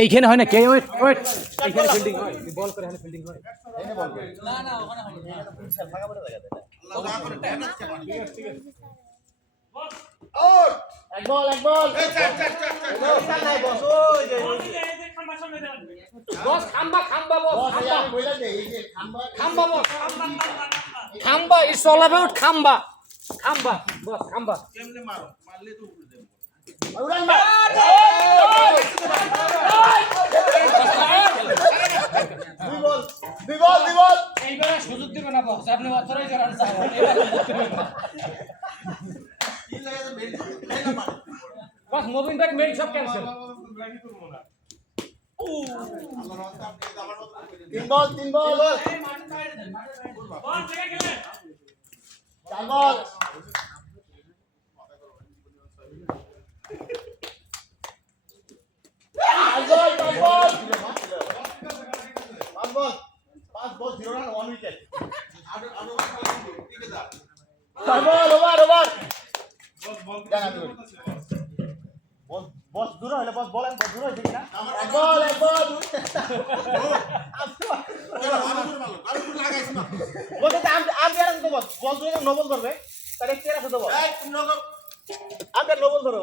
এইখানে হয় না কে ওয়েট ওয়েট এইখানে ফিল্ডিং হয় বল করে এখানে ফিল্ডিং হয় এইখানে বল করে না না ওখানে হয় না এটা ফাঁকা পড়ে জায়গা দেয় আল্লাহ করে টাইম আছে ঠিক আছে আউট এক বল এই চার নাই বস ওই যে খাম্বা সামনে দেন বস খাম্বা বস খাম্বা কইলা দে এই যে খাম্বা বস খাম্বা ইটস অল অ্যাবাউট খাম্বা বস খাম্বা কেমনে মারলে তো উড়ে দেব উড়ান মার দুই বল এইবারে সুযোগ দিবেন না বস আপনি অথরাইজ রান চাও কি লাগে তো মেল না মার বস মুভিং ব্যাক মেল সব ক্যান্সেল তিন বল বল থেকে গেলে চার বল পাঁচ বল 0 রান 1 উইকেট ওভার বস দূর হলে বস বলেন দূর হয়েছে কিনা এক বল বলতে আমি আর তো বস বল দূরে নোবল ধরবে তাহলে কে আছে তো বল আমি নোবল ধরো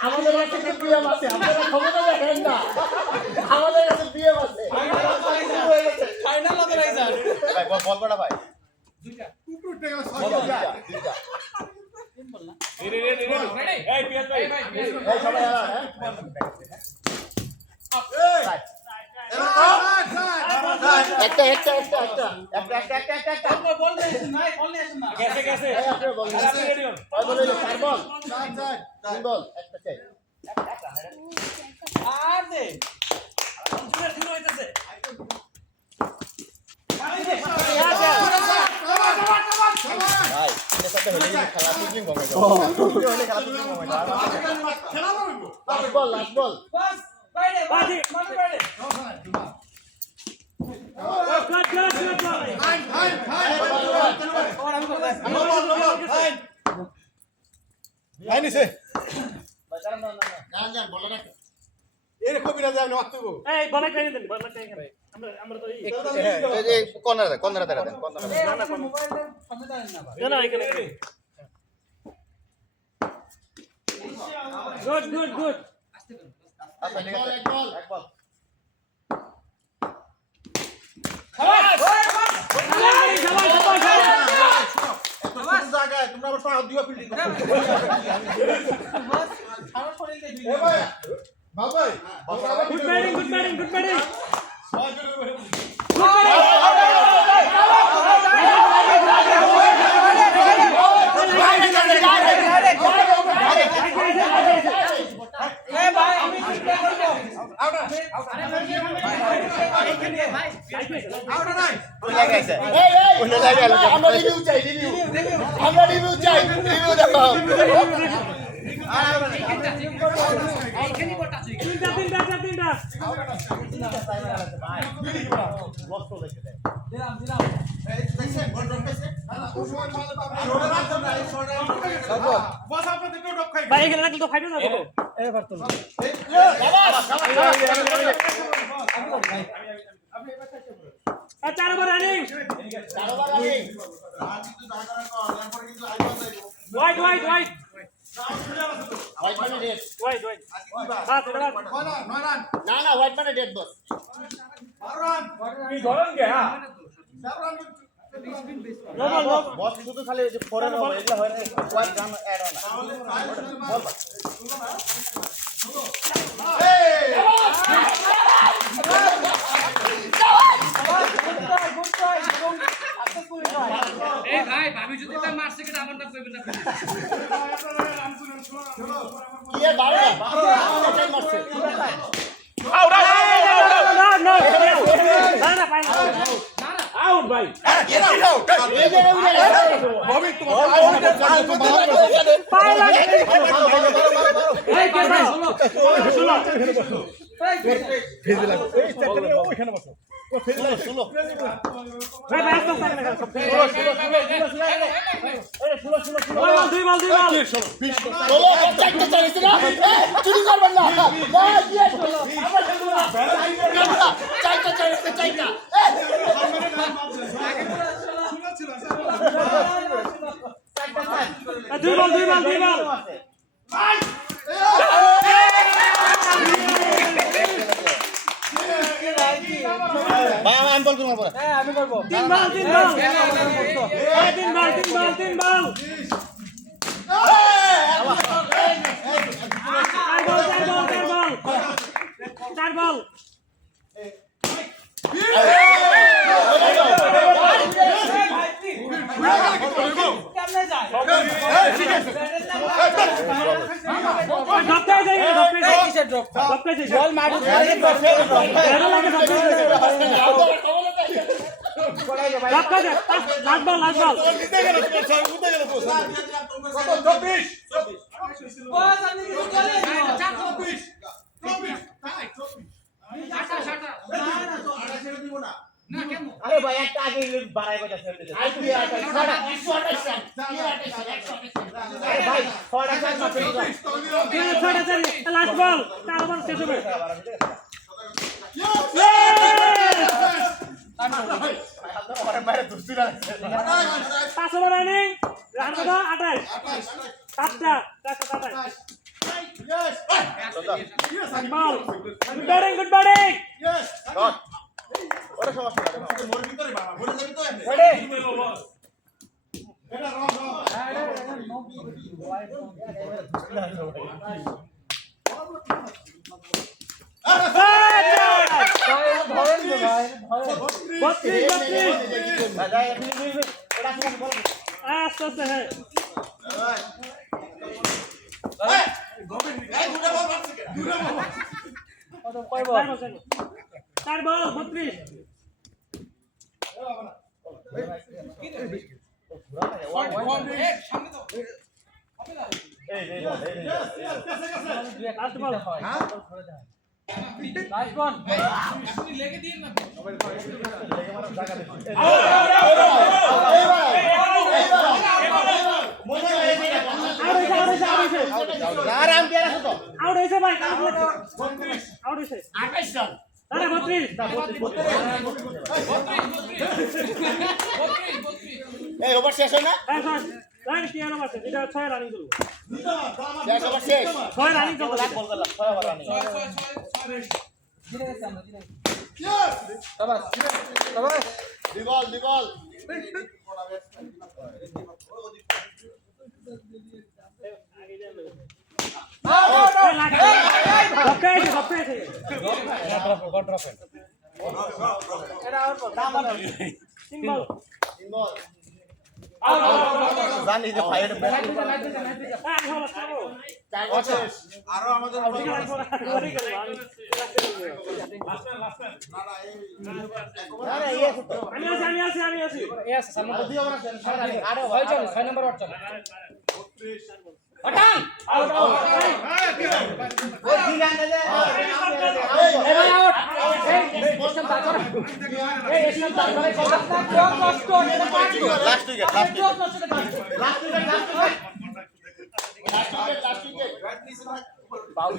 আমাদের কাছে বিএম আছে আপনারা ক্ষমতা দেখেন না আমাদের কাছে বিএম আছে ফাইনাল অথরাইজার ভাই বল বড় ভাই দুইটা কুকুরটা গেল দুইটা তিন বল না রে এই পিয়াস ভাই এই সবাই আলা হ্যাঁ একটা বল নেই না গেছে আপনি বল রেডি হন বল চার বল তিন বল একটা চাই আর দে শুরু হইতাছে ভাই এর সাথে হলে খেলা পিকলিং হবে হলে খেলা পিকলিং হবে খেলা হবে লাস্ট বল বাস বাইরে বাইরে গুড তোমরা আবার পাওয়া দিবা ফিল্ডিং ভাই গুড ব্যাটিং আমরা রিভিউ চাই রিভিউ দেখো চার ওভার রানিং White. না white মানে dead boss. ধরেন কে হ্যাঁ বস শুধু খালি যে ফরেন হবে এগুলা হয় না white রান অ্যাড হয় না বল এই ভাই ভাবি যদি তা মারছে কি আমার নাম কইবেন না কি এ বাড়ি এটাই মারছে আউট না ফাইনাল আউট ভাই গেট আউট ববি তোমার আমি বল করবো আমি করবো 3 বল 3 বল চার বল আরে ভাই একটা আগে বাড়াই কথা ছেড়ে দে আই তুই 128 আরে ভাই 128 লাস্ট বল চার বল শেষ হবে আরে ভাই দুস্তি না 5 ওভার রানিং রান কত 28 7টা 428 বল গুড ব্যাটিং ওরে সমস্যা না মোর ভিতরে বাবা বলে যাবি তো রেডি এটা রং চার বল 32 আউট হয়েছে ভাই আউট হয়েছে 28 রান আরে 32 এই ওভার শেষ হয় না রান কি আর আছে এটা 6 রানিং করব শেষ ওভার শেষ 6 রানিং করব বল করলাম 6 ওভার রানিং দিগল জানি যে ফাইট আরো আমাদের আমি আছি আরে হয় চল 6 নম্বর ওয়াট চল হটান আউট আউট ওই দিগান দে এ ভাই আউট এই বসন বার কর এই এসন বার করে কষ্ট এটা পাঁচ লাস্ট উইকেট বাউল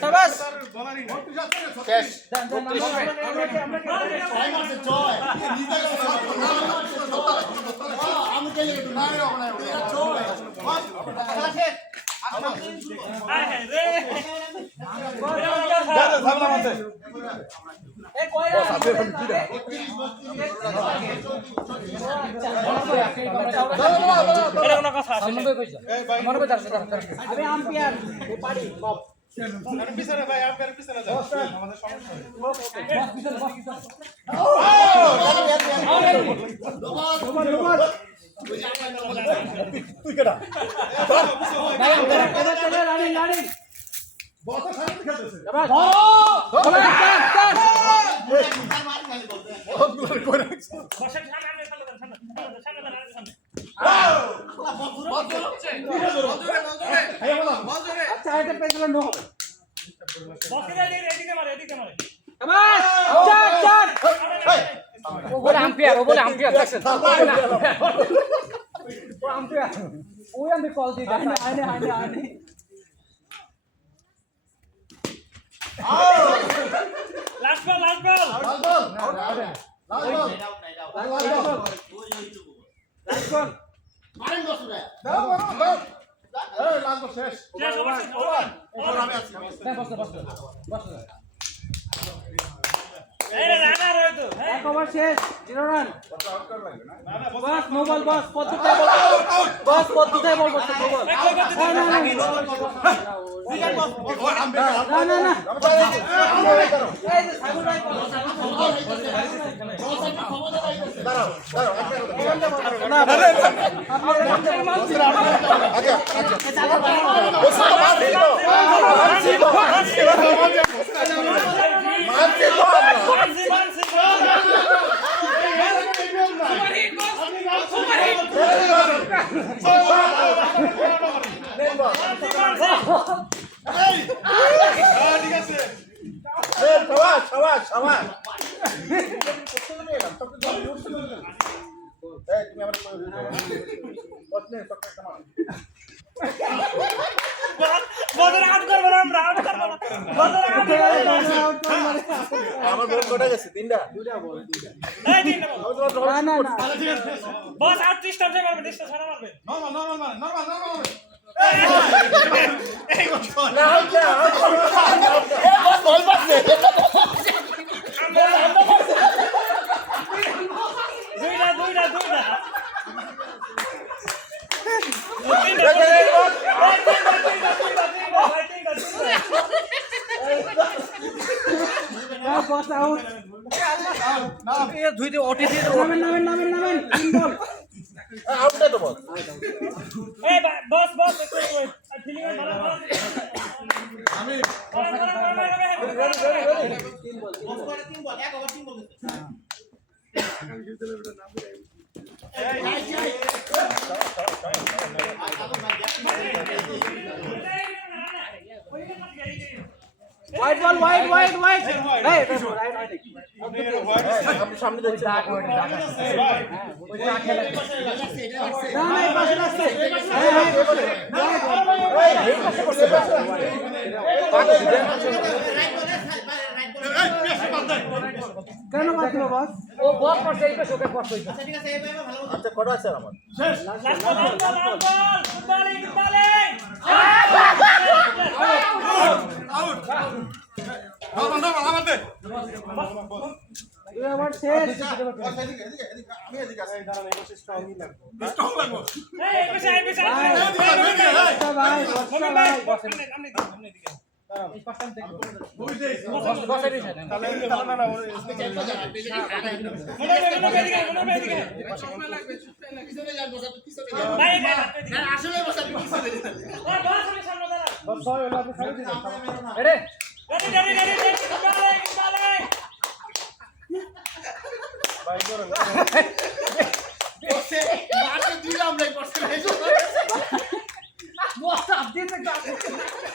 শাবাশ শেষ আমি আম্পায়ার পারি পিছনে ভাই আপনার পিছনে যাও আমাদের তুই কেডা রানিং রানিং বসা সামনে খেলতেছে বসে সামনে সামনে করলে নো হবে শাবাশ চার ও বলে আম্পায়ার দেখছেন ও আম্পায়ার ওই আমি কল দিই আইনে লাস্ট বল শেষ এক ওভার শেষ 0 রান বস নো বল বস পদ্ধতি বল বস নো বল না এই যে সাগর ভাই ঠিক আছে আমার বল কোটা গেছে তিনটা বস 38 টাইম মারবে 30 টা ছড়া মারবে নরমাল বস আউট দুই দিয়ে ওটি দিয়ে নামেন তিন বল আউটটা তো বল এই বস একটু ফিলিং ভালো বস আমি White ball, white. Hey, আপনি সামনে দেখছেন কেন বাঁচলো বস ও বল করছে এই পেছনে কষ্ট হইছে আচ্ছা কটা আছে আমার আবার শেষ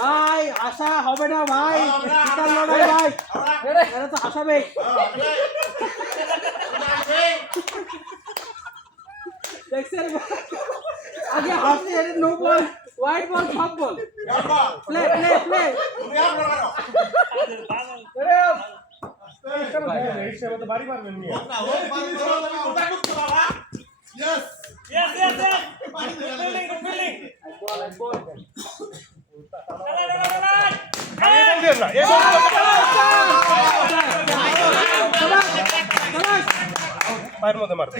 ভাই আশা হবে না ভাই ভাই এটা তো আশাবে দেখছেন আগে হাসি নো বল হোয়াইট বল সব বল প্লে বাড়ি পারবেন নিয়ে পায়ের মধ্যে মারবে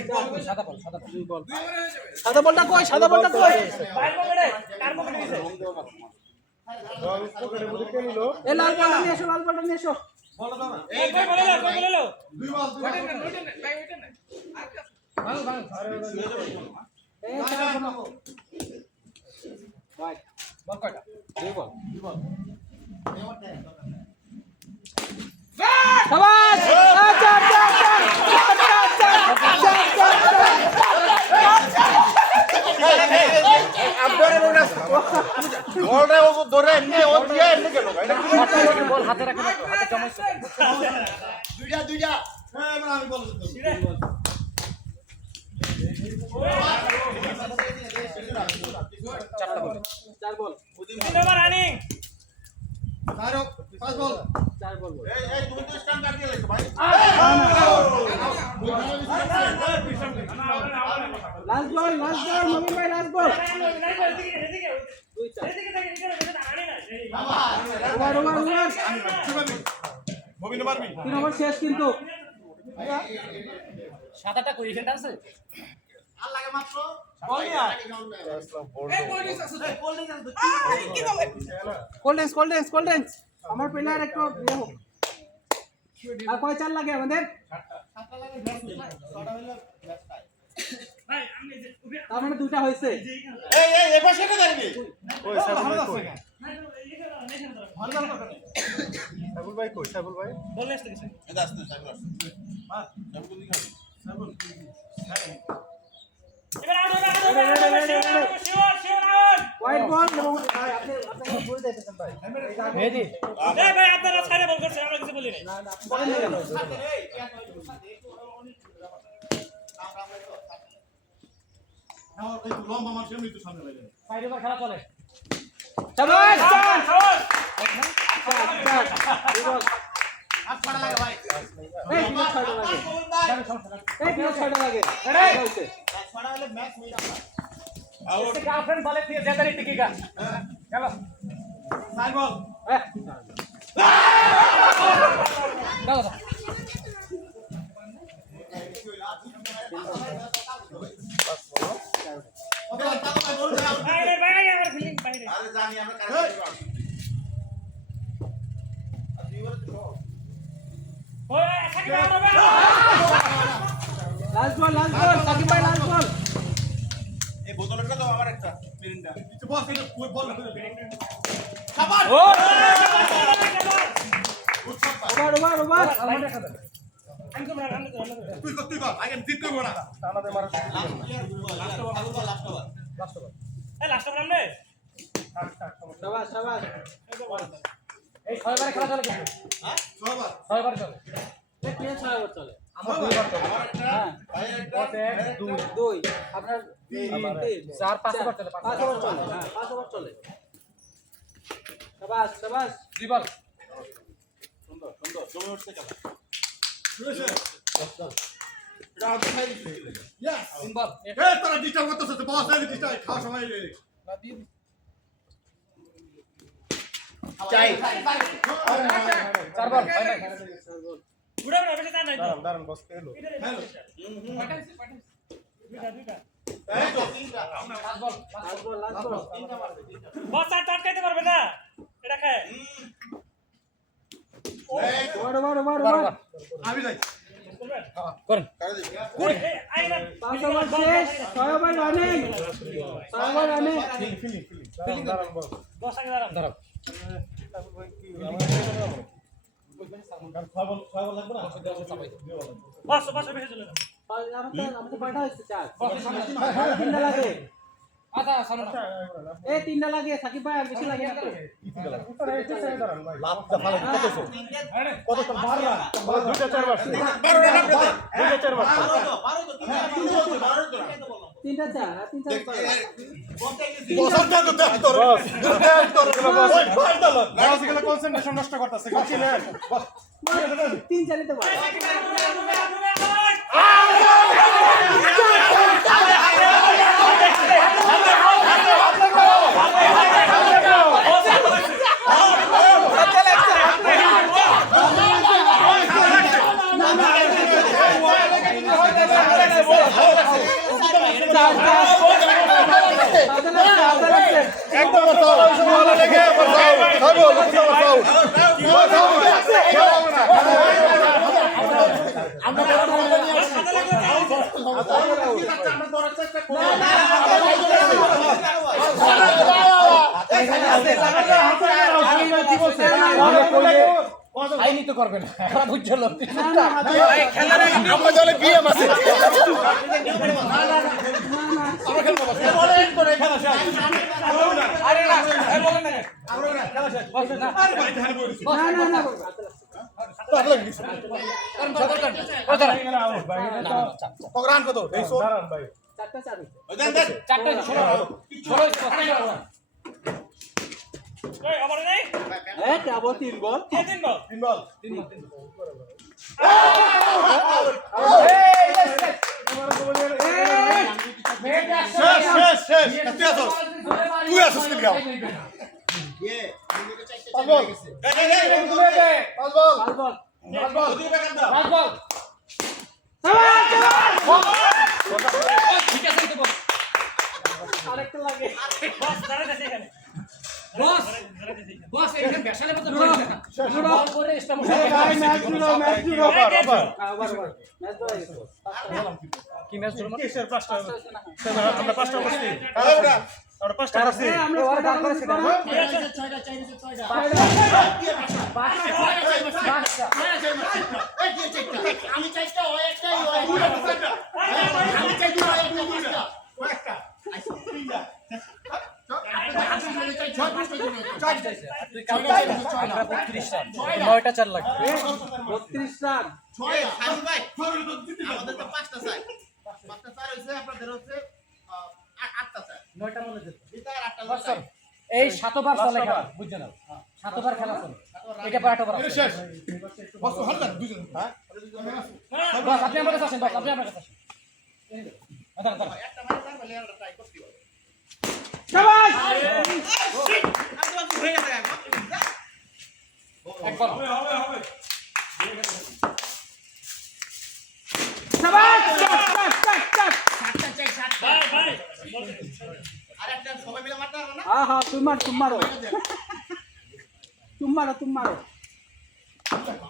সাদা বলটা কই এ লাল বলটা নিয়ে এসো ধরে ও দিয়ে হাতে রাখেন হাতে চামচ দুইটা হ্যাঁ এবার আমি বলছি চারটা বল 4 বল 3 ওভার রানিং আরো 5 বল 4 বল এই তুমি তো স্ট্যান্ড কাট দিয়ে লাগছো ভাই লাস্ট বল মমিন ভাই লাস্ট বল ওভার মুভিন মারবি 3 ওভার শেষ কিন্তু সাদাটা কই এখানটা আছে আর লাগে মাত্র কোল্ড ড্রিঙ্কস আমার প্লেয়ার একটু ইয়ে হোক আর কয় চার লাগে আমাদের তার মানে দুইটা হয়েছে এই এবার সেটা দেখবি ওই সাইবুল ভাই কই সাইবুল ভাই বল নেক্সট কিছু এটা আসছে সাইবুল আসছে হ্যাঁ সাইবুল কোন দিকে সাইবুল এবার out sure out white ball এবং আপনি বলে দিতেছেন ভাই মেহেদি এই ভাই আপনারা সাইডে বল করছেন আমরা কিছু বলি নাই না বলেন না কেন আমার এই লম্বা মার সামনে একটু সামনে লাগে সাইড ওভার খেলা চলে শাবাশ সাউন্ড আর পড়া লাগে ভাই এই কিলো ছয়টা লাগে হয়েছে পড়া হলে ম্যাচ হয়ে যাবে इससे गर्लफ्रेंड वाले फिर ज्यादा नहीं टिकेगा चलो সাইবুল चलो ওকে তাও ভাই বল দাও বাইরে আমার ফিলিং বাইরে আরে জানি আমরা কারেক্ট করব আর দুই ওভারে তো ওই সাকিব আউট হবে লাস্ট বল সাকিব ভাই লাস্ট বল এই বোতলটা দাও আমার একটা মিরিন্ডা কিছু বল করে বল খাবার ওভার আমি তোমরা রান করো তুই কর আগে জিত করব না আমাদের মারা লাস্ট ওভার এই লাস্ট ওভার আমনে শাবাশ এই ছয় বারে খেলা চলে কিন্তু হ্যাঁ সবার ছয় বারে চলে এই কে 6 ওভার চলে আমার দুইবার চলে আমার একটা হ্যাঁ ভাই একটা 2 আপনার 4 5 ওভার চলে 5 ওভার চলে হ্যাঁ 5 ওভার চলে শাবাশ দুই বল সুন্দর জমে উঠছে খেলা এটা আগে খাই দিছি ইয়া তিন বল এ তারা ডিস্টার্ব করতেছে তো বস এই ডিস্টার্ব খাওয়া সময় চাই চার বল হয় না ঘুরে ঘুরে বেশি টাইম নাই তো দাঁড়ান বস খেলো হ্যালো দুইটা এই তো তিনটা পাঁচ বল লাস্ট বল তিনটা মারবে তিনটা বস আর আটকাইতে পারবে না এটা খায় এই ওভার আমি যাই করেন কারে দিবি এই আইনা 5 ওভার শেষ 6 ওভার রানিং 6 ওভার রানিং দাঁড়ান বস বস আগে দাঁড়ান ধরো বস বেশি চলে না আমাদের কয়টা হচ্ছে 4 তিনটা লাগে আচ্ছা সামনে এই তিনটা লাগে সাকিব ভাই আর বেশি লাগে না তো কত তো 12 দুইটা চার বার 12 রান দুইটা চার বার 12 তো 12 তো তিনটা চার আর তিন চার বস দাও দেখ তোর বস গেলে কনসেন্ট্রেশন নষ্ট করতেছে কি না বস তিন চারই তো পারে একদম ভালো লেগে খাবো খাবো আইনি তো করবে না বুঝছো লোক আমরা দলে বিয়ে আছে আরে না বলেন না কত কত এই সো চারটা চার চারটা 16 এই আমার নাই হ্যাঁ কেবল 3 বল কে দিন বল তিন বল শেষ তুই আসছিস কি গাও পাঁচ বল ঠিক আছে তো বস আরেকটা লাগে বস দাঁড়া গেছে এখানে বস দাঁড়া গেছে এখানে বস এখানে বেশালে মত বল করে স্টাম্প আবার ম্যাচ ধরে গেছে কি ম্যাচ ধরো কিসের পাঁচটা আমরা পাঁচটা করছি আমরা পাঁচটা করছি আমরা দাঁড় করে সেটা আমি চাইটা ও একটাই হয় আমি চাইটা ও একটা আমরা 32 রান 9টা 4 লাগবে 32 রান আমাদের তো পাঁচটা চাই পাঁচটা চার হইছে আপনাদের হচ্ছে আটটা চাই 9টা মনে দিতে ভিতর আটটা চাই এই 7 বার চলে খেলা বুঝছেন না 7 বার খেলা চলে এটা পর 8 বার শেষ বস হালকা দুজন হ্যাঁ বস আপনি আমার কাছে আসেন বস আপনি আমার কাছে আসেন দাঁড়া দাঁড়া একটা মারে তার বলে আমরা ট্রাই করতে হবে শাবাশ হয়ে গেছে একবার শাবাশ সাতটা চাই সাতটা ভাই ভাই আর একটা সবাই মিলে মারতে পারবে না হ্যাঁ তুম মারো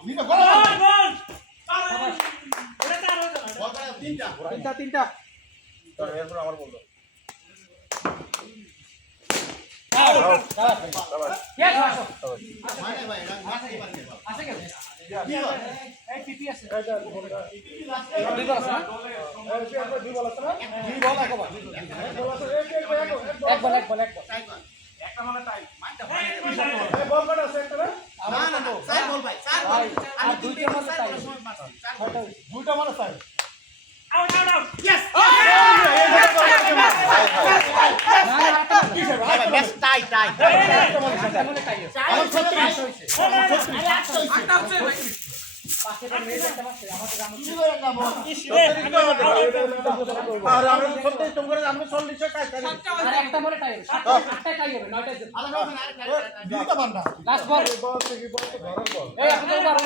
নিনা বল বল বল এটা তার হতো না বল করে তিনটা তিনটা এরপর আমার বল দাও ইয়েস আসো মানে ভাই এটা মারতে পারবে আছে কেন এই পিপি আছে দুই বল আছে না দুই বল আছে না দুই বল একবার একবার ট্রাই কর একটা মানে টাইম মারতে হয় এই বল কত আছে একটা না না না চার বল ভাই চার বল আমি আর দুইটা তিনটা বল চার চাই। বল সময় মারছি চার বল দুইটা মানে চাই out out out yes match tie tie মনে টাই আছে আমার 36 হইছে পাঁচটা মেয়ে একটা মাসে আমাদের আর আমরা 36 তোমরা আমরা 40 টাকা খাই আর একটা মনে টাই হবে 8টা টাই হবে 9টা দুইটা বান্দা লাস্ট বল বল থেকে বল তো ঘরের বল এই আপনাদের ওভার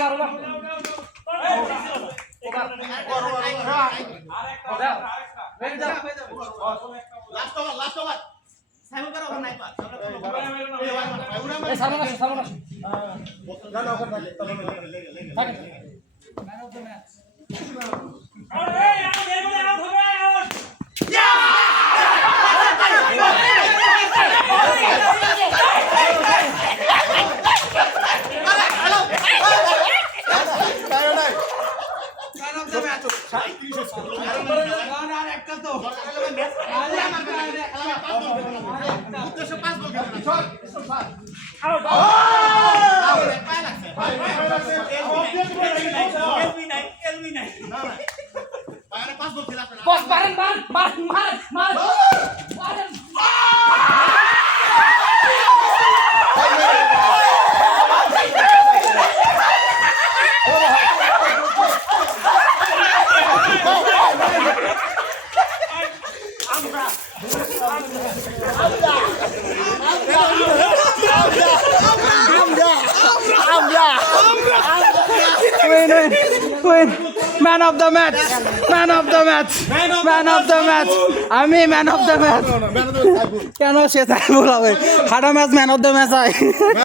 লাস্ট ওভার সাইমন করা ওভার নাই পাস এই সামনে আসো না না ওখানে থাকে থাকে আউট এই আউট এই বলে আউট হবে আউট আউট এলবি নাই পাঁচ বল খেলা বস মারেন মারেন Win. Man of the match. আমি ম্যান অফ দ্য ম্যাচ কেন সে তাই বলাবে হাডা match man of the match হয়